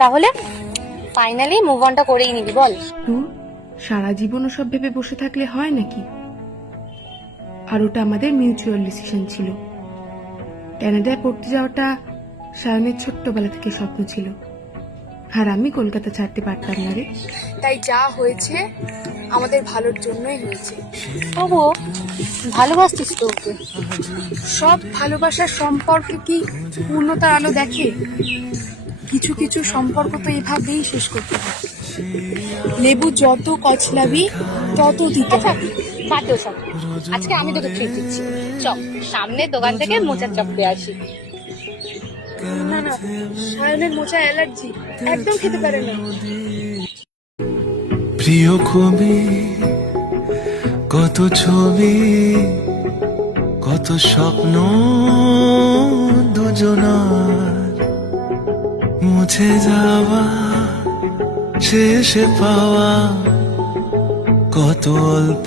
তাহলে finally move অনটা করেই নিবি বল? তুই সারা জীবন ওসব ভেবে বসে থাকলে হয় নাকি? আর ওটা আমাদের মিউচুয়াল ডিসিশন ছিল। কানাডায় পড়তে যাওয়াটা সায়নের ছোট্টবেলা থেকে স্বপ্ন ছিল, আর আমি কলকাতা ছাড়তে পারতাম না রে। তাই যা হয়েছে আমাদের ভালোর জন্যই হয়েছে। তবুও ভালোবাসতিস তো ওকে। সব ভালোবাসার সম্পর্কে কি পূর্ণতার আলো দেখে? কিছু কিছু সম্পর্ক তো এভাবেই শেষ করতে হয়। লেবু যত কচলাবি তত দিতে আচ্ছা হবে। বাদ দে সব, আজকে আমি তোকে ট্রিট দিচ্ছি। চল সামনের দোকান থেকে মোচার চপ পেয়ে আসি। না না, সায়নের মোচা অ্যালার্জি, একদম খেতে পারে না। প্রিয় কবি, কত ছবি, কত স্বপ্ন দুজনার, মুছে যাওয়া শেষে পাওয়া কত অল্প